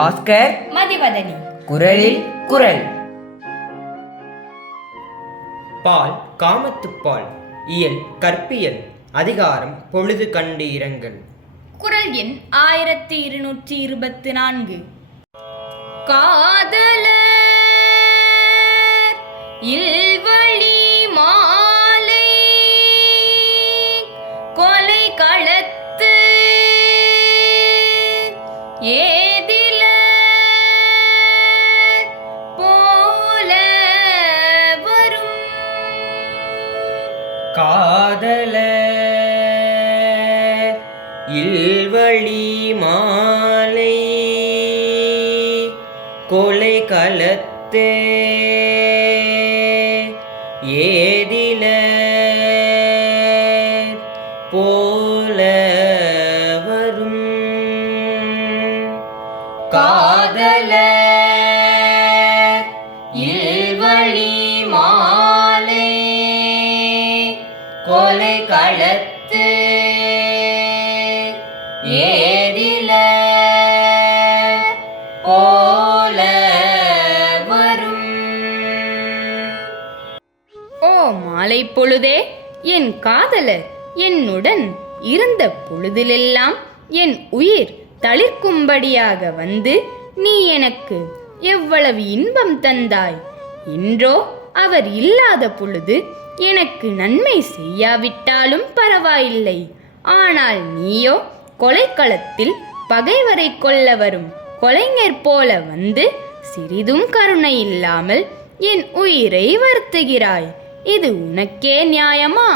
பாஸ்கர். மதிவதனி. குரலில் குரல். பால் காமத்துப்பால் இயல் கற்பியல். அதிகாரம் பொழுது கண்டு இரங்கல். குரல் எண் ஆயிரத்தி இருநூற்றி இருபத்தி நான்கு. காதலர் இல்வழி மாலை. கொலை களத்து. ஏதில காதல. இல்வழி மாலை. கொலை கலத்தே. ஏதில போல வரும். காதல. கொலை களத்து ஏதில போல வரும். ஓ மாலை பொழுதே என் காதலர் என்னுடன் இருந்த பொழுதிலெல்லாம் என் உயிர் தளிர்க்கும்படியாக வந்து நீ எனக்கு எவ்வளவு இன்பம் தந்தாய்? இன்றோ அவர் இல்லாத பொழுது எனக்கு நன்மை செய்யாவிட்டாலும் பரவாயில்லை. ஆனால் நீயோ கொலைக்களத்தில் பகைவரை கொல்ல வரும் கொலைஞர் போல வந்து சிறிதும் கருணை இல்லாமல் என் உயிரை வருத்துகிறாய். இது உனக்கே நியாயமா?